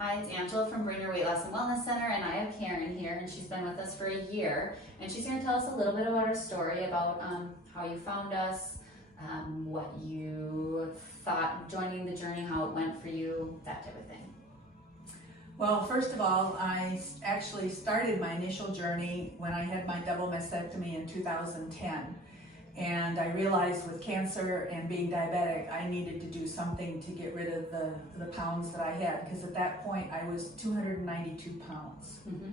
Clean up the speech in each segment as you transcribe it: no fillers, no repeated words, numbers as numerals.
Hi, it's Angela from Brainer Weight Loss and Wellness Center, and I have Karen here, and she's been with us for a year, and she's going to tell us a little bit about her story, about how you found us, what you thought joining the journey, how it went for you, that type of thing. Well, first of all, I actually started my initial journey when I had my double mastectomy in 2010. And I realized with cancer and being diabetic, I needed to do something to get rid of the pounds that I had, because at that point I was 292 pounds. Mm-hmm.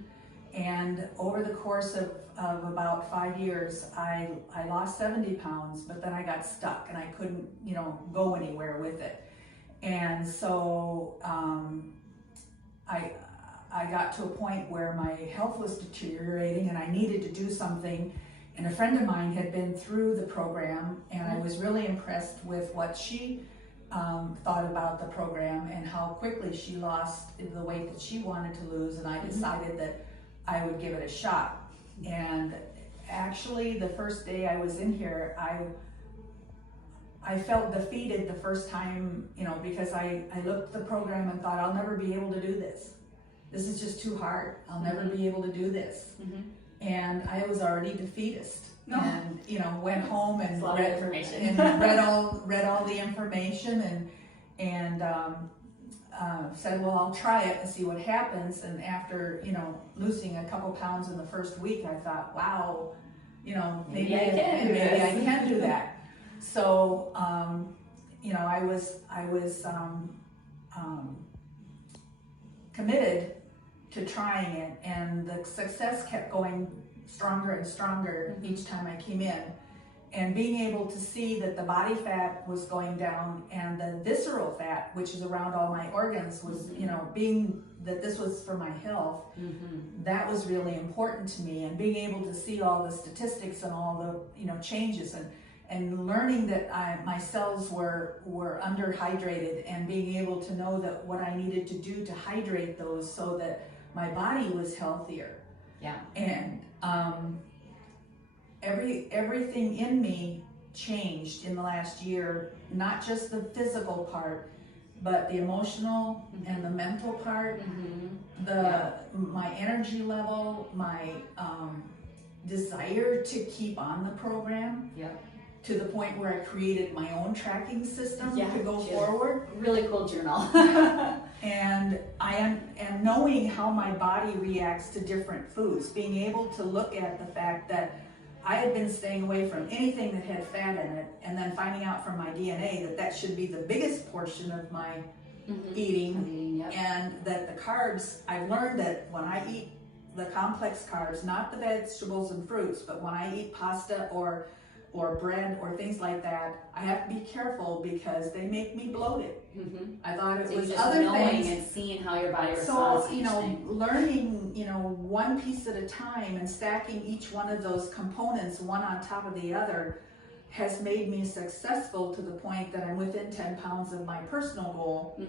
And over the course of about 5 years, I lost 70 pounds, but then I got stuck and I couldn't, go anywhere with it. And so I got to a point where my health was deteriorating and I needed to do something. And a friend of mine had been through the program, and I was really impressed with what she thought about the program and how quickly she lost the weight that she wanted to lose. And I decided that I would give it a shot. And actually, the first day I was in here, I felt defeated the first time, because I looked at the program and thought, I'll never be able to do this. This is just too hard. I'll never be able to do this. And I was already defeatist. No. And went home and read all the information and said, well, I'll try it and see what happens. And after losing a couple pounds in the first week, I thought, wow, maybe I can do that. So I was committed to trying it, and the success kept going stronger and stronger each time I came in. And being able to see that the body fat was going down and the visceral fat, which is around all my organs, was, being that this was for my health, that was really important to me. And being able to see all the statistics and all the, changes and learning that my cells were underhydrated, and being able to know that what I needed to do to hydrate those so that my body was healthier. Yeah. And everything in me changed in the last year, not just the physical part, but the emotional and the mental part, my energy level, my desire to keep on the program. To the point where I created my own tracking system to go forward. Really cool journal. And and knowing how my body reacts to different foods, being able to look at the fact that I had been staying away from anything that had fat in it, and then finding out from my DNA that should be the biggest portion of my eating, and that the carbs, I've learned that when I eat the complex carbs, not the vegetables and fruits, but when I eat pasta or bread or things like that, I have to be careful because they make me bloated. I thought it was other things. And seeing how your body responds. So, learning, one piece at a time and stacking each one of those components one on top of the other has made me successful to the point that I'm within 10 pounds of my personal goal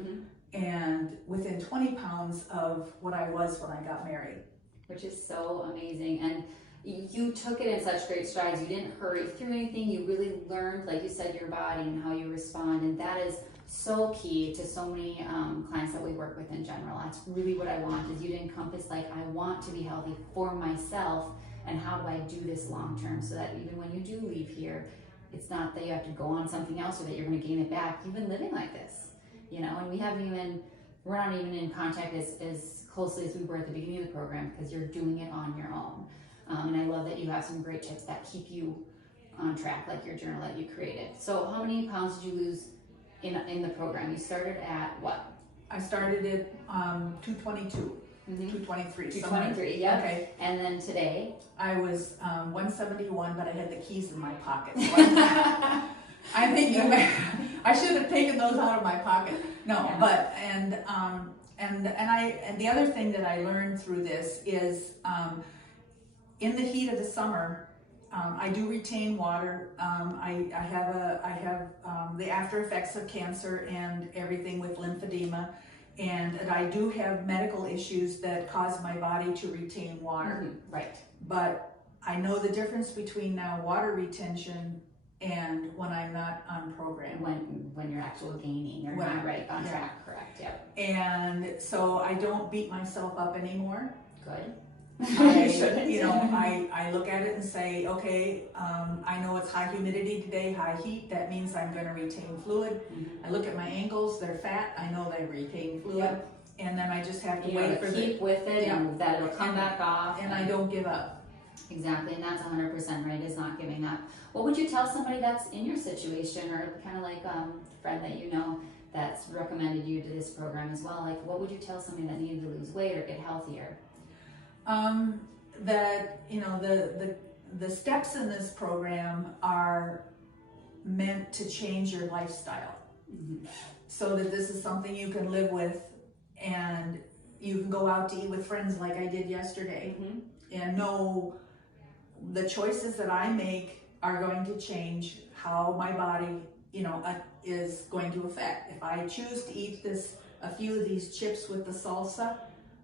and within 20 pounds of what I was when I got married. Which is so amazing. And you took it in such great strides. You didn't hurry through anything. You really learned, like you said, your body and how you respond. And that is so key to so many clients that we work with in general. That's really what I want, is you to encompass, like, I want to be healthy for myself, and how do I do this long term, so that even when you do leave here, it's not that you have to go on something else or that you're going to gain it back. You've been living like this, and we're not even in contact as closely as we were at the beginning of the program, because you're doing it on your own. And I love that you have some great tips that keep you on track, like your journal that you created. So how many pounds did you lose in the program? You started at what? I started at 222, 223. 223, yeah. Okay. And then today? I was 171, but I had the keys in my pocket. So I'm thinking I should have taken those out of my pocket. No, yeah. But and the other thing that I learned through this is in the heat of the summer, I do retain water. I have the after effects of cancer and everything with lymphedema, and I do have medical issues that cause my body to retain water. Right. But I know the difference between now water retention and when I'm not on program. When you're actual gaining, you're not right on track, correct, yep. And so I don't beat myself up anymore. Good. I look at it and say, okay, I know it's high humidity today, high heat, that means I'm going to retain fluid. I look at my ankles, they're fat, I know they retain fluid, and then I just have to wait for keep with it, and that it'll come back off. And I don't give up. Exactly, and that's 100% right, is not giving up. What would you tell somebody that's in your situation, or kind of like a friend that you know that's recommended you to this program as well? Like, what would you tell somebody that needed to lose weight or get healthier? That, the steps in this program are meant to change your lifestyle, so that this is something you can live with, and you can go out to eat with friends like I did yesterday, and know the choices that I make are going to change how my body, is going to affect. If I choose to eat a few of these chips with the salsa,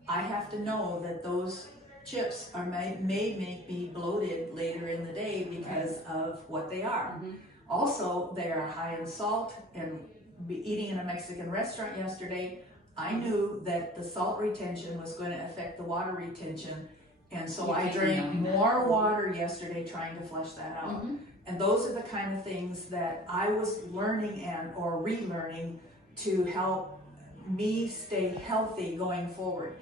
I have to know that those chips may make me bloated later in the day because of what they are. Also, they are high in salt, and eating in a Mexican restaurant yesterday, I knew that the salt retention was going to affect the water retention, and so I drank more water yesterday trying to flush that out. And those are the kind of things that I was learning or relearning to help me stay healthy going forward.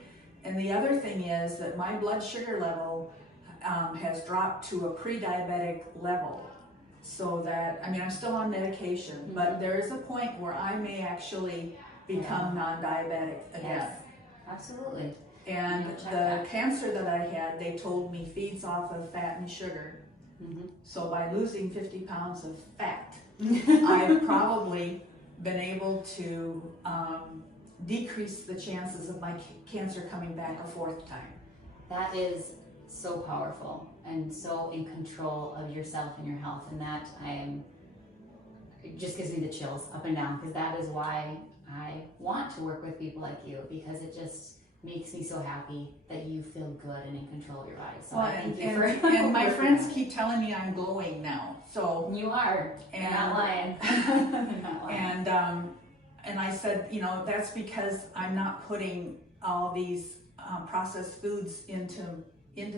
And the other thing is that my blood sugar level has dropped to a pre-diabetic level. So that, I'm still on medication, but there is a point where I may actually become non-diabetic again. Yes, absolutely. And the cancer that I had, they told me feeds off of fat and sugar. So by losing 50 pounds of fat, I've probably been able to decrease the chances of my cancer coming back a fourth time. That is so powerful and so in control of yourself and your health, and that it just gives me the chills up and down, because that is why I want to work with people like you, because it just makes me so happy that you feel good and in control of your body. So I thank you and my friends keep telling me I'm glowing now. So you are. You're not lying. You're not lying. And I said, that's because I'm not putting all these processed foods into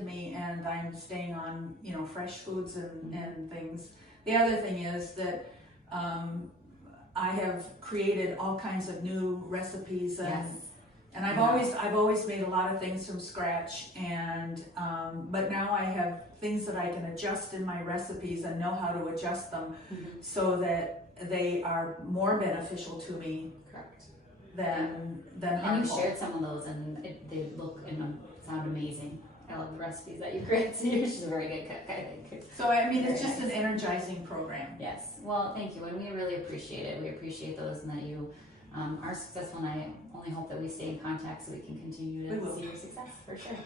me, and I'm staying on, fresh foods and things. The other thing is that I have created all kinds of new recipes, and I've always made a lot of things from scratch, and but now I have things that I can adjust in my recipes and know how to adjust them so that they are more beneficial to me. Correct. Than harmful. And you shared some of those, and they look and sound amazing. I love the recipes that you create. So you're just a very good cook, I think. So it's just an energizing program. Yes. Well, thank you, and we really appreciate it. We appreciate those, and that you are successful. And I only hope that we stay in contact so we can continue to see your success for sure.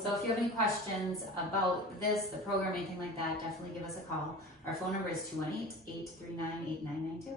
So if you have any questions about this, the program, anything like that, definitely give us a call. Our phone number is 218-839-8992.